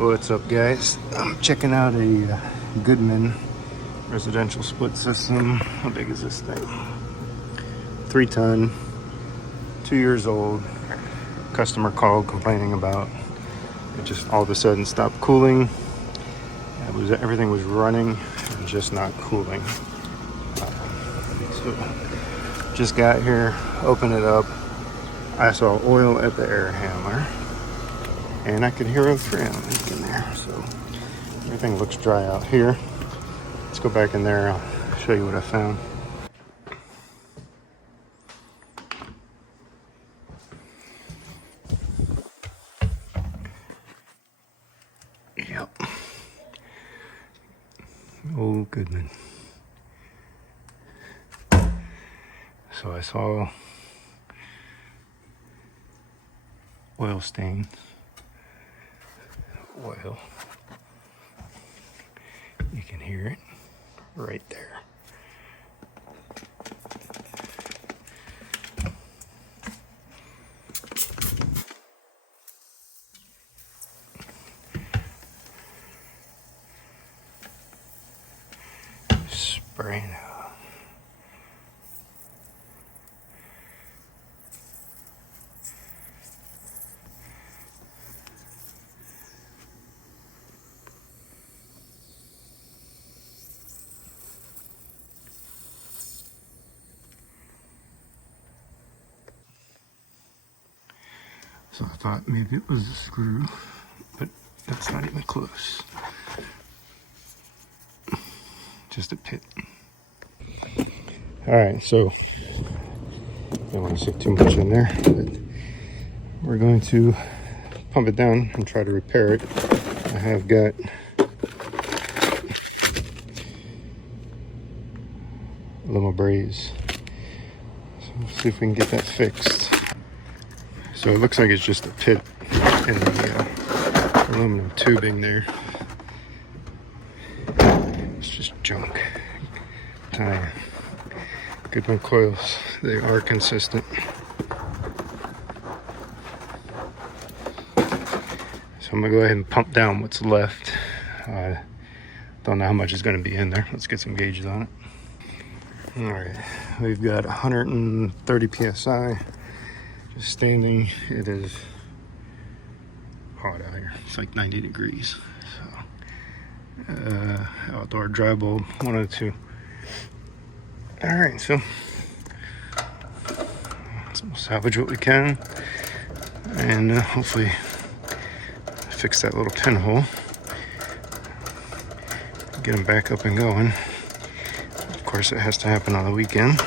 What's up, guys? I'm checking out a Goodman residential split system. How big is this thing? 3-ton, 2 years old. Customer called complaining about it just all of a sudden stopped cooling. Everything was running and just not cooling. So just got here, opened it up. I saw oil at the air handler, and I could hear a fan leak in there. So everything looks dry out here. Let's go back in there. I'll show you what I found. Yep. Oh, Goodman. So I saw oil stains. Oil. You can hear it right there. Spraying out. So I thought maybe it was a screw, but that's not even close. Just a pit. All right, so don't want to stick too much in there, but we're going to pump it down and try to repair it. I have got a little braze, so we'll see if we can get that fixed. So it looks like it's just a pit in the aluminum tubing there. It's just junk. Tire. Goodman coils, they are consistent. So I'm gonna go ahead and pump down what's left. Don't know how much is gonna be in there. Let's get some gauges on it. All right, we've got 130 PSI. Just standing, it is hot out here. It's like 90 degrees. So, outdoor dry bulb, 102. All right, so we'll salvage what we can, and hopefully fix that little pinhole. Get them back up and going. Of course, it has to happen on the weekend. So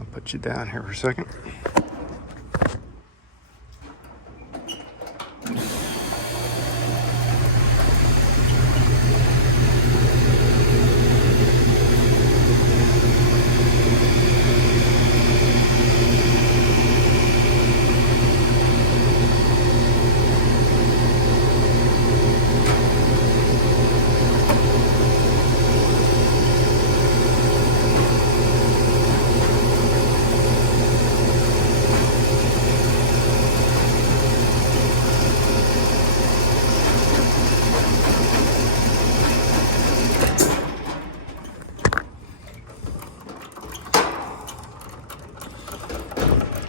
I'll put you down here for a second.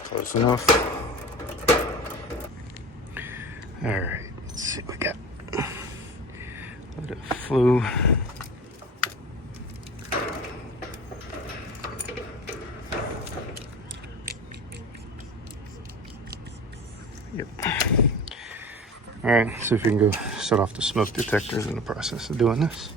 Close enough. All right, let's see what we got. Let it flew. Yep. All right, see if we can go set off the smoke detectors in the process of doing this.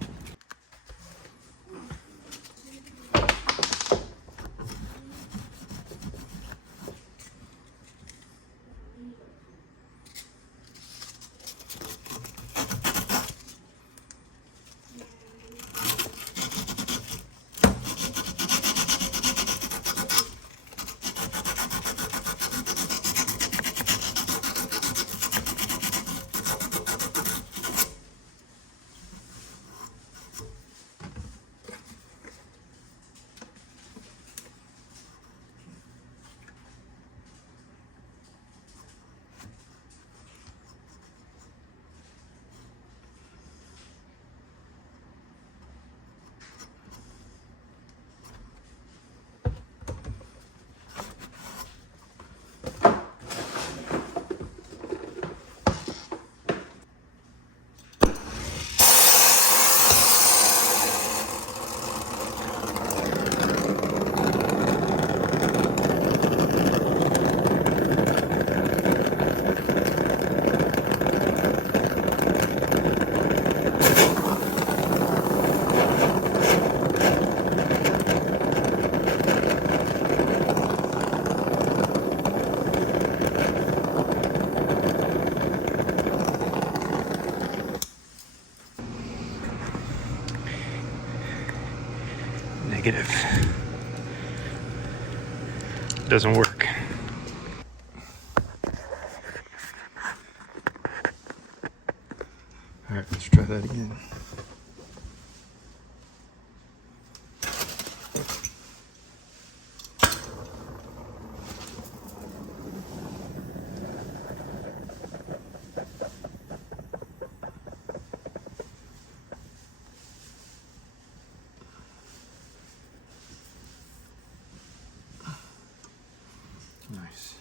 negative. Doesn't work. All right, let's try that again. Nice.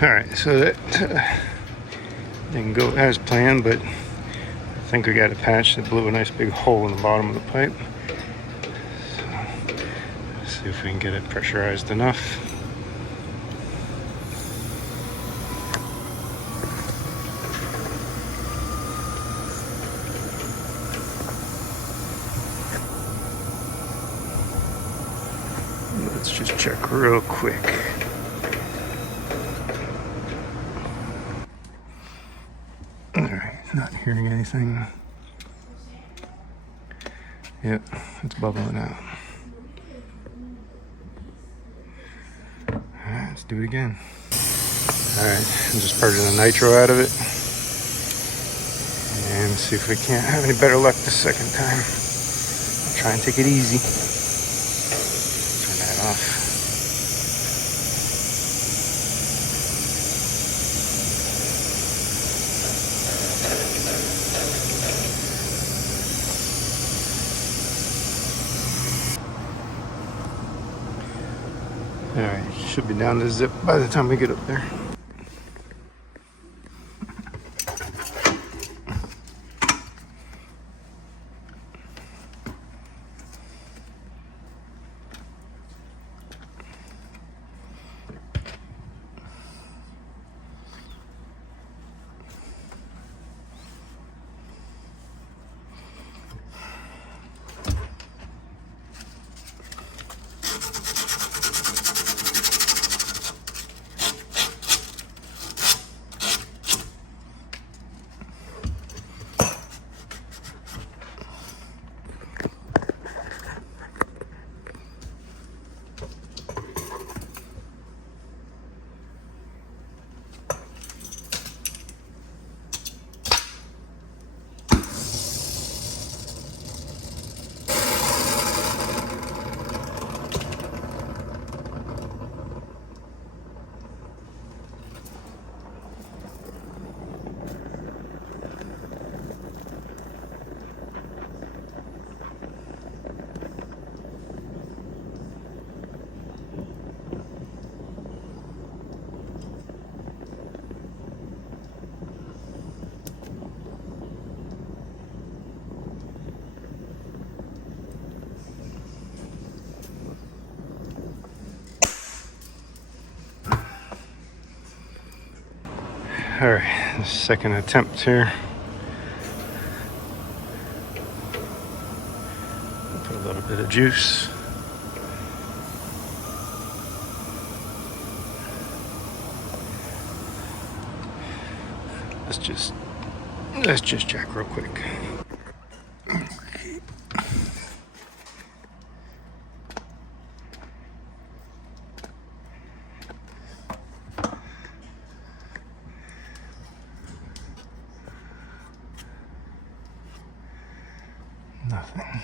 All right, so that didn't go as planned, but I think we got a patch that blew a nice big hole in the bottom of the pipe. So let's see if we can get it pressurized enough. Let's just check real quick. Not hearing anything. Yep, it's bubbling out. Alright, let's do it again. Alright, I'm just purging the nitro out of it. And see if we can't have any better luck the second time. I'll try and take it easy. Turn that off. Alright, should be down to zip by the time we get up there. All right, second attempt here. Put a little bit of juice. Let's just check real quick. Nothing.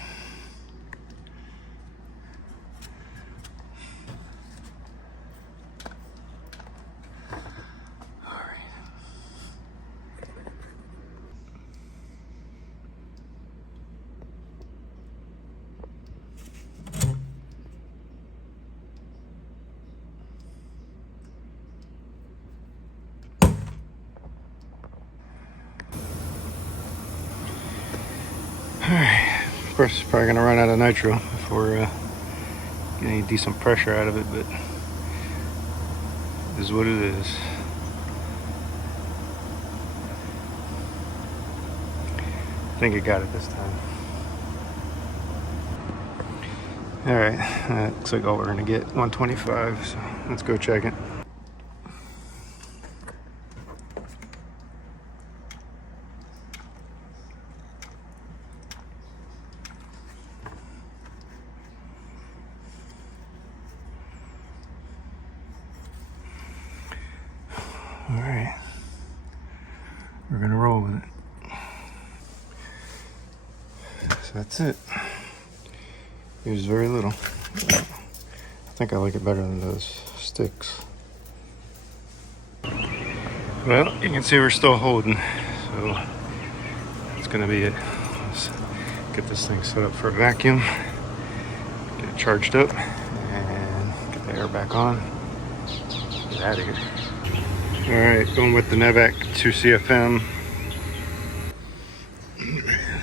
Alright, of course, probably gonna run out of nitro before getting any decent pressure out of it, but it is what it is. I think it got it this time. Alright, looks like all we're gonna get 125, so let's go check it. Alright, we're gonna roll with it. So that's it. Used very little. I think I like it better than those sticks. Well, you can see we're still holding, so that's gonna be it. Let's get this thing set up for a vacuum, get it charged up, and get the air back on. Get out of here. Alright, going with the Nevac 2CFM.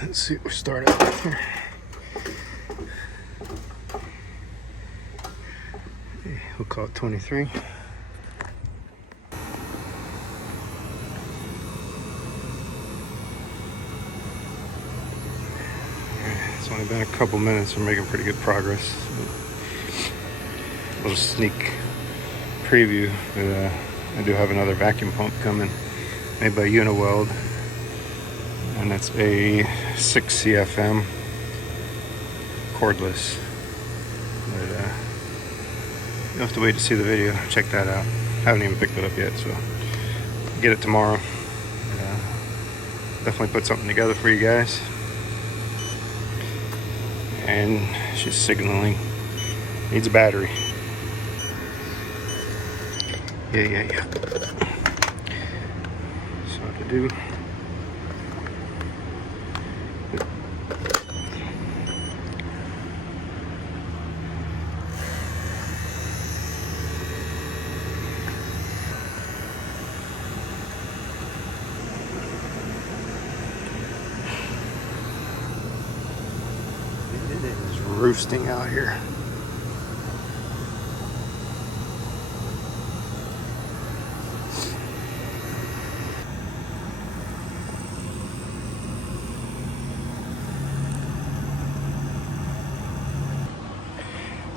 Let's see what we start out with here. We'll call it 23. It's only been a couple minutes. We're making pretty good progress. A little sneak preview. But, I do have another vacuum pump coming, made by Uniweld, and that's a 6 CFM cordless. But you'll have to wait to see the video. Check that out. Haven't even picked it up yet, so I'll get it tomorrow. Definitely put something together for you guys. And she's signaling. Needs a battery. Yeah. So what to do. It is roosting out here.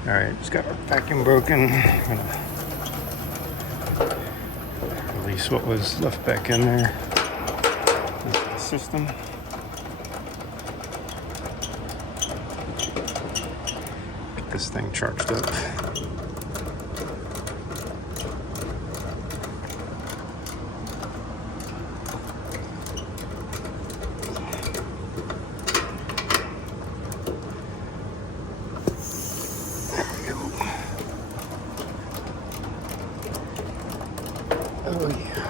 Alright, just got our vacuum broken. I'm gonna release what was left back in there. Into the system. Get this thing charged up. Oh yeah.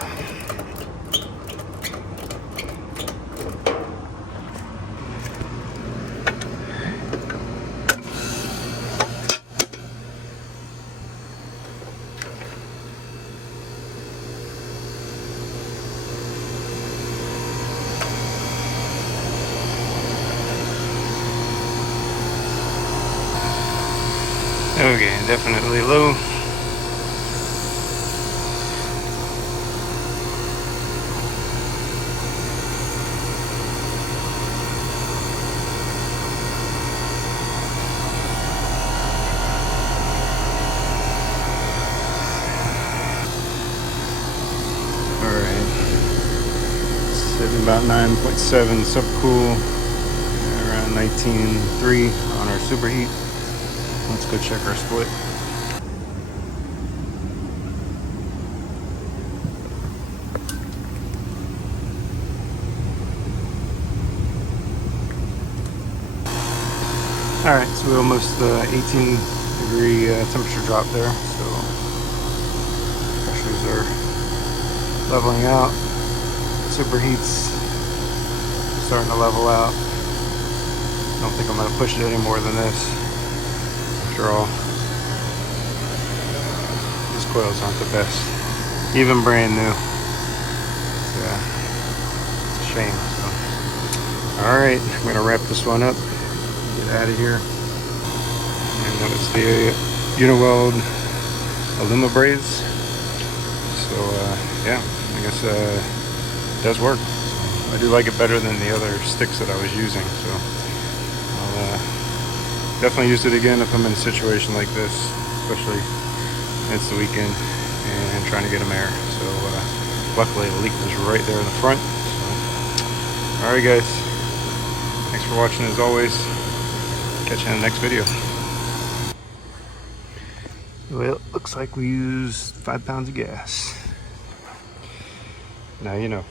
Okay, definitely low. Sitting about 9.7 subcool, around 19.3 on our superheat. Let's go check our split. Alright, so we almost 18 degree temperature drop there, so pressures are leveling out. Superheat's starting to level out. I don't think I'm going to push it any more than this. After all, these coils aren't the best, even brand new. Yeah, it's a shame. So All right, I'm gonna wrap this one up, get out of here. And that was the Uniweld Alumabraze. So yeah, I guess it does work. I do like it better than the other sticks that I was using, so I'll definitely use it again if I'm in a situation like this, especially it's the weekend and trying to get them air. So luckily the leak was right there in the front. So, alright guys, thanks for watching as always. Catch you in the next video. Well, looks like we used 5 pounds of gas. Now you know.